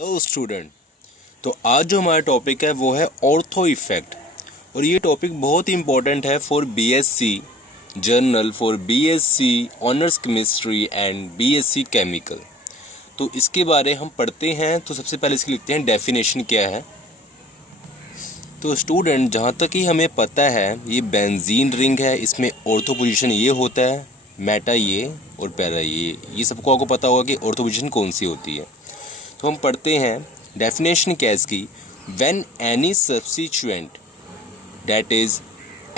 Hello student. तो आज जो हमारा टॉपिक है वो है ऑर्थो इफेक्ट। और ये टॉपिक बहुत ही इंपॉर्टेंट है for BSc journal, for BSc honours chemistry and BSc chemical. तो इसके बारे हम पढ़ते हैं। तो सबसे पहले इसकी लिखते हैं डेफिनेशन क्या है। तो स्टूडेंट, जहाँ तक ही हमें पता है ये बेंजीन रिंग है, इसमें ऑर्थो पोजीशन ये होता है, मेटा ये और पैरा ये सबको आपको पता होगा कि ऑर्थो पोजीशन कौन सी होती है। तो हम पढ़ते हैं डेफिनेशन क्या है इसकी। When any substituent, that is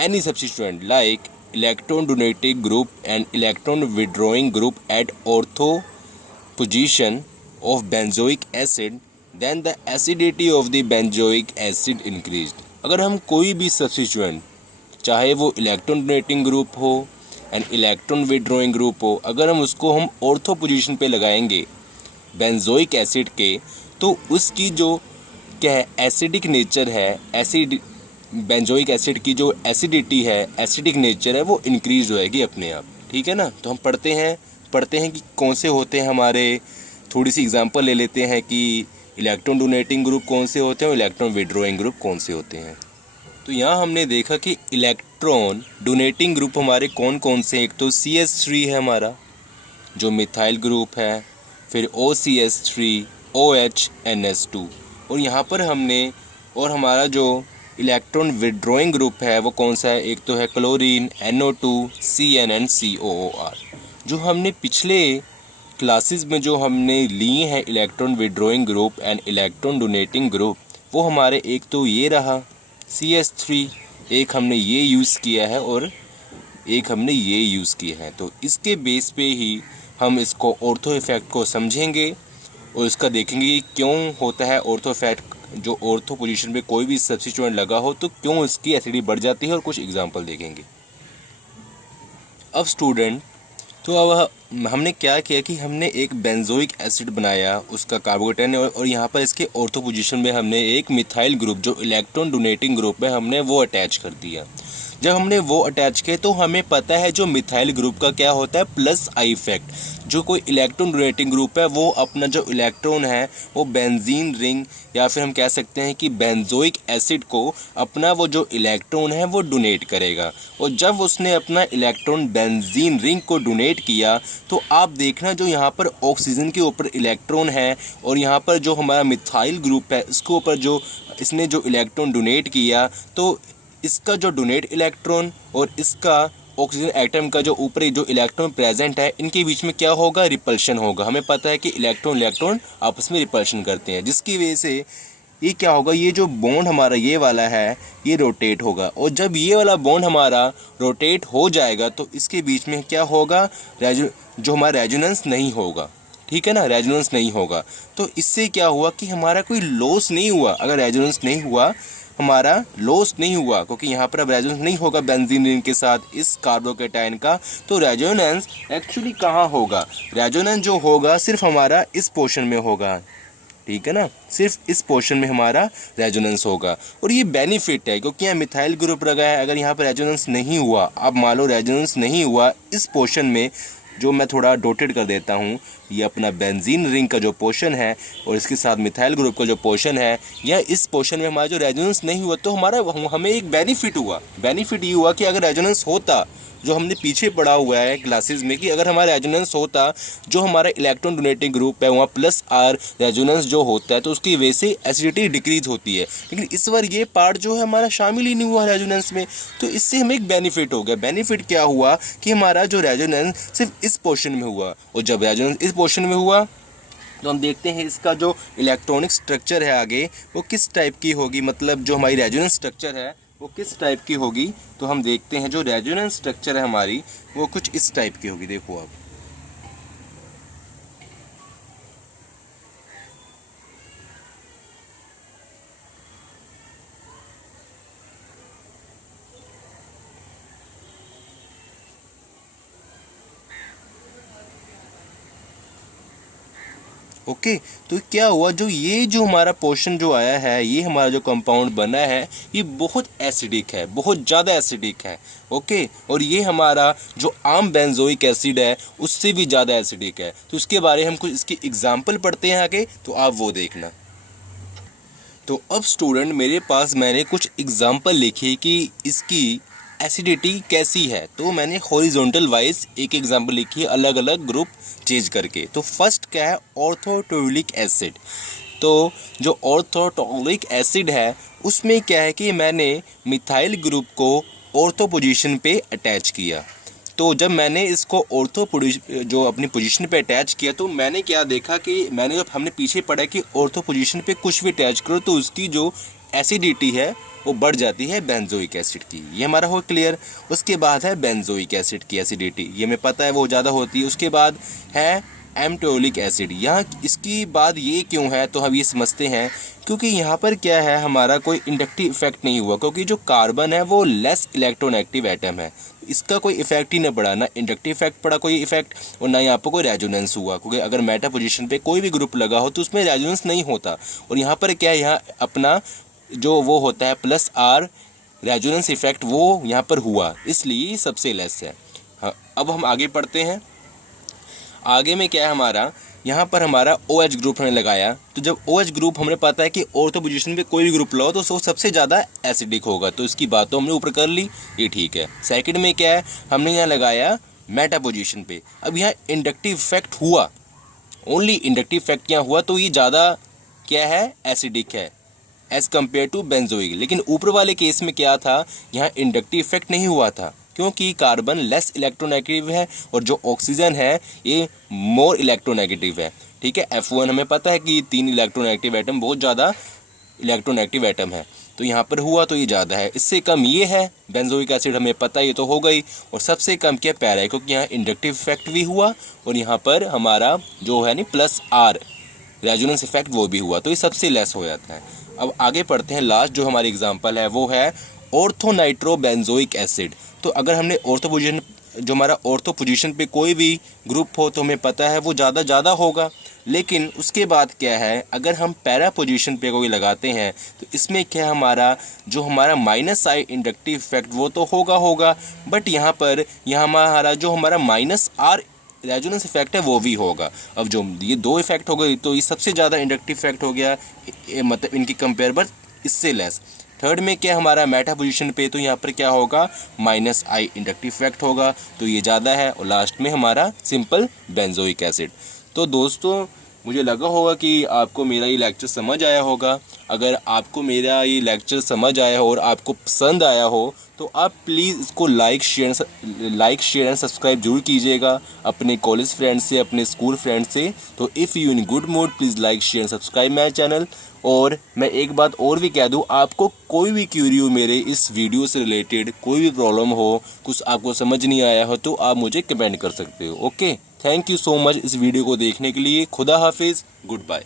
any substituent like electron donating group and electron withdrawing group at ortho position of benzoic acid, then the acidity of the benzoic acid increased. अगर हम कोई भी सब्स्टिट्यूएंट, चाहे वो electron donating group हो and electron withdrawing group हो, अगर हम उसको हम ऑर्थो पोजीशन पे लगाएंगे बेंजोइक एसिड के, तो उसकी जो क्या है एसिडिक नेचर है, एसिड बेंजोइक एसिड की जो एसिडिटी है, एसिडिक नेचर है, वो इंक्रीज होएगी अपने आप। ठीक है ना। तो हम पढ़ते हैं कि कौन से होते हैं हमारे। थोड़ी सी एग्जांपल ले लेते हैं कि इलेक्ट्रॉन डोनेटिंग ग्रुप कौन से होते हैं और इलेक्ट्रॉन विड्रॉइंग ग्रुप कौन से होते हैं। तो यहाँ हमने देखा कि इलेक्ट्रॉन डोनेटिंग ग्रुप हमारे कौन कौन से हैं। एक तो CH3 है हमारा जो मिथाइल ग्रुप है, फिर OCH3, OH, NH2। और यहाँ पर हमने और हमारा जो इलेक्ट्रॉन विड्रॉइंग ग्रुप है वो कौन सा है। एक तो है chlorine, NO2, CN and COOR। जो हमने पिछले क्लासेस में जो हमने लिए हैं electron withdrawing group and electron donating group, वो हमारे एक तो ये रहा CH3, एक हमने ये यूज़ किया है और एक हमने ये यूज़ किया है। तो इसके बेस पे ही हम इसको ऑर्थो इफेक्ट को समझेंगे और इसका देखेंगे कि क्यों होता है ऑर्थो इफेक्ट। जो ऑर्थो पोजीशन पे कोई भी सब्स्टिट्यूएंट लगा हो तो क्यों इसकी एसिडिटी बढ़ जाती है, और कुछ एग्जांपल देखेंगे। अब स्टूडेंट, तो अब हमने क्या किया कि हमने एक बेंजोइक एसिड बनाया, उसका कार्बोकेटन, और यहाँ पर इसके ऑर्थो पोजीशन में हमने एक मिथाइल ग्रुप जो इलेक्ट्रॉन डोनेटिंग ग्रुप है हमने वो अटैच कर दिया। जब हमने वो अटैच किया तो हमें पता है जो मिथाइल ग्रुप का क्या होता है, प्लस आई इफेक्ट। जो कोई इलेक्ट्रॉन डोनेटिंग ग्रुप है वो अपना जो इलेक्ट्रॉन है वो बेंजीन रिंग, या फिर हम कह सकते हैं कि बेंजोइक एसिड को अपना वो जो इलेक्ट्रॉन है वो डोनेट करेगा। और जब उसने अपना इलेक्ट्रॉन बेंजीन रिंग को डोनेट किया तो आप देखना जो यहाँ पर ऑक्सीजन के ऊपर इलेक्ट्रॉन है और यहाँ पर जो हमारा मिथाइल ग्रुप है इसके ऊपर जो इसने जो इलेक्ट्रॉन डोनेट किया, तो इसका जो डोनेट इलेक्ट्रॉन और इसका ऑक्सीजन एटम का जो ऊपर जो इलेक्ट्रॉन प्रेजेंट है, इनके बीच में क्या होगा, रिपल्शन होगा। हमें पता है कि इलेक्ट्रॉन आपस में रिपल्शन करते हैं, जिसकी वजह से ये क्या होगा, ये जो बॉन्ड हमारा ये वाला है ये रोटेट होगा। और जब ये वाला बॉन्ड हमारा रोटेट हो जाएगा तो इसके बीच में क्या होगा, जो हमारा रेजोनेंस नहीं होगा। ठीक है ना, रेजोनेंस नहीं होगा। तो इससे क्या हुआ कि हमारा कोई लॉस नहीं हुआ। अगर रेजोनेंस नहीं हुआ, हमारा लॉस नहीं हुआ, क्योंकि यहाँ पर अब रेजोनेंस नहीं होगा बेंजीन रिंग के साथ इस कार्बोकेटाइन का। तो रेजोनेंस एक्चुअली कहाँ होगा, रेजोनेंस जो होगा सिर्फ हमारा इस पोर्शन में होगा। ठीक है ना, सिर्फ इस पोर्शन में हमारा रेजोनेंस होगा। और ये बेनिफिट है क्योंकि यहाँ मिथाइल ग्रुप लगा है। अगर यहाँ पर रेजोनेंस नहीं हुआ, अब मान लो रेजोनेंस नहीं हुआ इस पोर्शन में, जो मैं थोड़ा डोटेड कर देता हूँ, ये अपना बेंजीन रिंग का जो पोर्शन है और इसके साथ मिथाइल ग्रुप का जो पोर्शन है, या इस पोर्शन में हमारा जो रेजोनेंस नहीं हुआ, तो हमें एक बेनिफिट हुआ। बेनिफिट ये हुआ कि अगर रेजोनेंस होता, जो हमने पीछे पढ़ा हुआ है क्लासेस में, कि अगर हमारा रेजोनेंस होता, जो हमारा इलेक्ट्रॉन डोनेटिंग ग्रुप है वहाँ प्लस आर रेजोनेंस जो होता है, तो उसकी वजह से एसिडिटी डिक्रीज होती है। लेकिन इस बार ये पार्ट जो है हमारा शामिल ही नहीं हुआ रेजोनेंस में, तो इससे हमें एक बेनिफिट हो गया। बेनिफिट क्या हुआ कि हमारा जो रेजोनेंस सिर्फ इस पोर्शन में हुआ, और जब रेजोनेंस इस पोर्शन में हुआ तो हम देखते हैं इसका जो इलेक्ट्रॉनिक स्ट्रक्चर है आगे वो किस टाइप की होगी, मतलब जो हमारी रेजोनेंस स्ट्रक्चर है वो किस टाइप की होगी। तो हम देखते हैं जो रेजोनेंस स्ट्रक्चर है हमारी वो कुछ इस टाइप की होगी। देखो आप, ओके। तो क्या हुआ, जो हमारा पोर्शन जो आया है, ये हमारा जो कंपाउंड बना है, ये बहुत एसिडिक है, बहुत ज़्यादा एसिडिक है। ओके। और ये हमारा जो आम बेंजोइक एसिड है उससे भी ज़्यादा एसिडिक है। तो इसके बारे में हम कुछ इसकी एग्जाम्पल पढ़ते हैं आगे, तो आप वो देखना। तो अब स्टूडेंट मेरे पास मैंने कुछ एग्जाम्पल लिखी कि इसकी एसिडिटी कैसी है। तो मैंने हॉरिजॉन्टल वाइज एक एग्जांपल लिखी है, अलग अलग ग्रुप चेंज करके। तो फर्स्ट क्या है, ऑर्थोटोलिक एसिड। तो जो ऑर्थोटोलिक एसिड है उसमें क्या है कि मैंने मिथाइल ग्रुप को ऑर्थो पोजीशन पे अटैच किया। तो जब मैंने इसको जो अपनी पोजीशन पे अटैच किया, तो मैंने क्या देखा कि जब हमने पीछे पढ़ा कि ऑर्थो पोजीशन पे कुछ भी अटैच करो तो उसकी जो एसिडिटी है वो बढ़ जाती है बेंजोइक एसिड की। ये हमारा हो क्लियर। उसके बाद है बेंजोइक एसिड की एसिडिटी, ये हमें पता है वो ज़्यादा होती है। उसके बाद है एम्टोलिक एसिड। यहाँ इसकी बात ये क्यों है, तो हम ये समझते हैं क्योंकि यहाँ पर क्या है, हमारा कोई इंडक्टिव इफेक्ट नहीं हुआ, क्योंकि जो कार्बन है वो लेस इलेक्ट्रोनेगेटिव एटम है। इसका कोई इफेक्ट ही नहीं पड़ा, ना इंडक्टिव इफेक्ट पड़ा कोई इफेक्ट, और ना यहाँ पर कोई रेजोनेंस हुआ, क्योंकि अगर मेटा पोजीशन पे कोई भी ग्रुप लगा हो तो उसमें रेजोनेंस नहीं होता। और यहाँ पर क्या है, यहाँ अपना जो वो होता है प्लस आर रेजोनेंस इफेक्ट, वो यहाँ पर हुआ, इसलिए सबसे लेस है। हाँ, अब हम आगे पढ़ते हैं। आगे में क्या है हमारा, यहाँ पर हमारा OH ग्रुप हमने लगाया। तो जब OH ग्रुप हमने पता है कि ऑर्थो पोजीशन पे कोई भी ग्रुप लगाओ तो वो सबसे ज़्यादा एसिडिक होगा, तो इसकी बात तो हमने ऊपर कर ली, ये ठीक है। सेकंड में क्या है, हमने यहाँ लगाया मेटा पोजीशन पे। अब यहाँ इंडक्टिव इफेक्ट हुआ, ओनली इंडक्टिव इफेक्ट यहाँ हुआ, तो ये ज़्यादा क्या है, एसिडिक है एज़ कम्पेयर टू बेंजोइक। लेकिन ऊपर वाले केस में क्या था, यहाँ इंडक्टिव इफेक्ट नहीं हुआ था, क्योंकि कार्बन लेस इलेक्ट्रोनेगेटिव है और जो ऑक्सीजन है ये मोर इलेक्ट्रोनेगेटिव है। ठीक है, F1 हमें पता है कि 3 इलेक्ट्रोनेगेटिव एटम बहुत ज़्यादा इलेक्ट्रोनेगेटिव एटम है, तो यहाँ पर हुआ तो ये ज़्यादा है। इससे कम ये है बेंजोइक एसिड, हमें पता ये तो हो गई। और सबसे कम क्या, पैरा है, क्योंकि यहाँ इंडक्टिव इफेक्ट भी हुआ और यहाँ पर हमारा जो है नहीं प्लस आर रेजोनेंस इफेक्ट वो भी हुआ, तो ये सबसे लेस हो जाता है। अब आगे पढ़ते हैं। लास्ट जो हमारी एग्जांपल है वो है ऑर्थोनाइट्रोबेंजोइक एसिड। तो अगर हमने जो हमारा ऑर्थो पोजीशन पे कोई भी ग्रुप हो तो हमें पता है वो ज़्यादा होगा। लेकिन उसके बाद क्या है, अगर हम पैरा पोजीशन पे कोई लगाते हैं तो इसमें क्या हमारा माइनस आई इंडक्टिव इफेक्ट वो तो होगा, बट यहाँ हमारा जो हमारा माइनस आर रेजोनेंस इफेक्ट है वो भी होगा। अब जो ये दो इफेक्ट हो गए तो ये सबसे ज़्यादा इंडक्टिव इफेक्ट हो गया, मतलब इनकी कंपेयर बट इससे लेस। थर्ड में क्या हमारा मेटा पोजीशन पे, तो यहाँ पर क्या होगा, माइनस आई इंडक्टिव इफेक्ट होगा, तो ये ज़्यादा है। और लास्ट में हमारा सिंपल बेंजोइक एसिड। तो दोस्तों मुझे लगा होगा कि आपको मेरा ये लेक्चर समझ आया होगा। अगर आपको मेरा ये लेक्चर समझ आया हो और आपको पसंद आया हो तो आप प्लीज़ इसको लाइक शेयर एंड सब्सक्राइब जरूर कीजिएगा अपने कॉलेज फ्रेंड्स से, अपने स्कूल फ्रेंड्स से। तो if you in good mood please like share and subscribe my channel. और मैं एक बात और भी कह दूं, आपको कोई भी क्यूरी हो मेरे इस वीडियो से रिलेटेड, कोई भी प्रॉब्लम हो, कुछ आपको समझ नहीं आया हो, तो आप मुझे कमेंट कर सकते हो। Okay, thank you so much इस वीडियो को देखने के लिए। खुदा हाफिज़, गुड बाय।